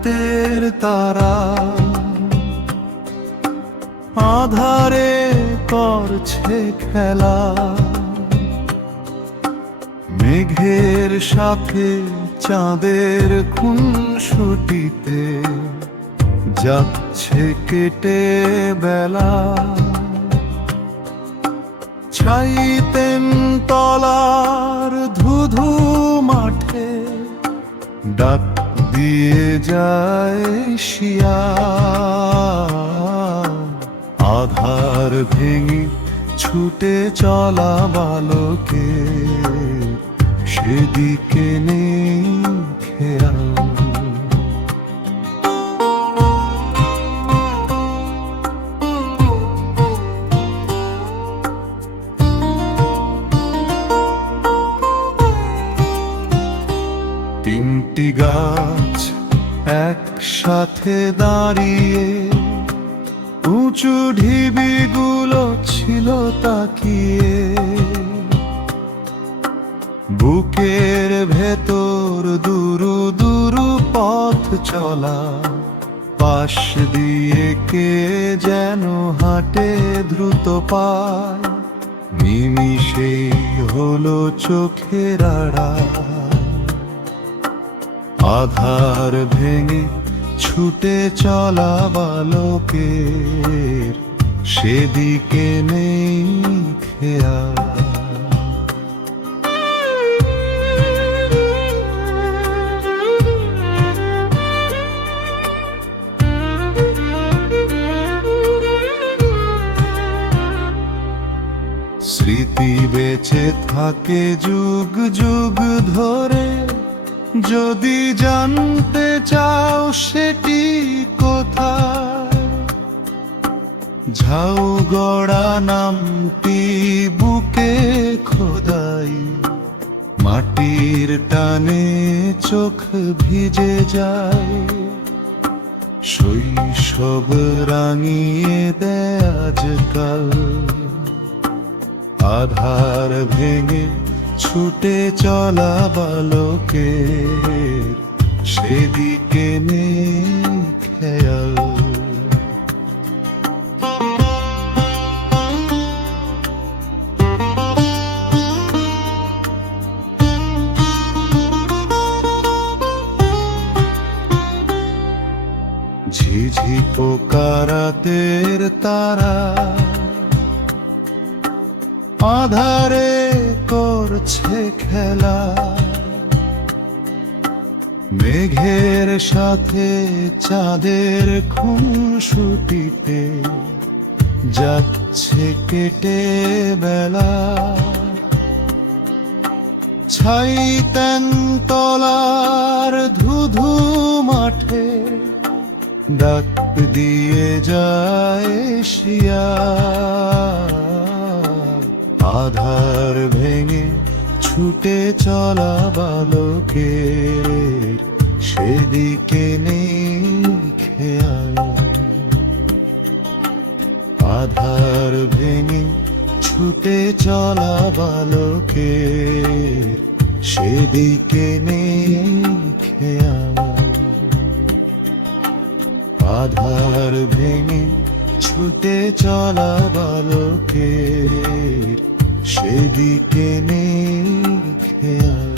রাতের তারা আধারে করছে খেলা, মেঘের সাথে চাঁদের খুনসুটিতে যাচ্ছে কেটে বেলা। ছাইতেন তলার ধুধু মাঠে ডাক দিয়ে যায় শিয়াল, আধার ভেঙে ছুটে চলা বালকে সেদিকে নেই খেয়াল। তিনটি গাছ একসাথে দাঁড়িয়ে, উঁচু ঢিবিগুলো ছিল তাকিয়ে। বুকের ভেতর দুরু দুরু পথ চলা, পাশ দিয়ে কে যেন হাঁটে দ্রুত পায়। নিমিষেই হলো চোখের আড়াল, আধার ভেঙে ছুটে চলা বালকের সেদিকে নেই খেয়াল। স্মৃতি বেঁচে থাকে যুগ যুগ ধরে, যদি জানতে চাও সেটি কোথায়। ঝাউগড়া নামটি বুকে খোদাই, মাটির টানে চোখ ভিজে যায়। শৈশব রাঙিয়ে দেয় আজকাল, আধার ভেঙে ছুটে চলা বালকে সেদিকে নেই খেয়াল। ঝিঝি পোকা রাতের তারা আধারে করছে খেলা, মেঘের সাথে চাঁদের খুনসুটিতে যাচ্ছে কেটে বেলা। ছাইতেন তলার ধুধু মাঠে ডাক দিয়ে যায় শিয়াল, আধার ভেঙে ছুটে চলা বালকের সেদিকে নেই খেয়াল। আধার ভেঙে ছুটে চলা বালকের সেদিকে নেই খেয়াল। আধার ভেঙে ছুটে চলা বালকের সেদিকে নেই খেয়াল।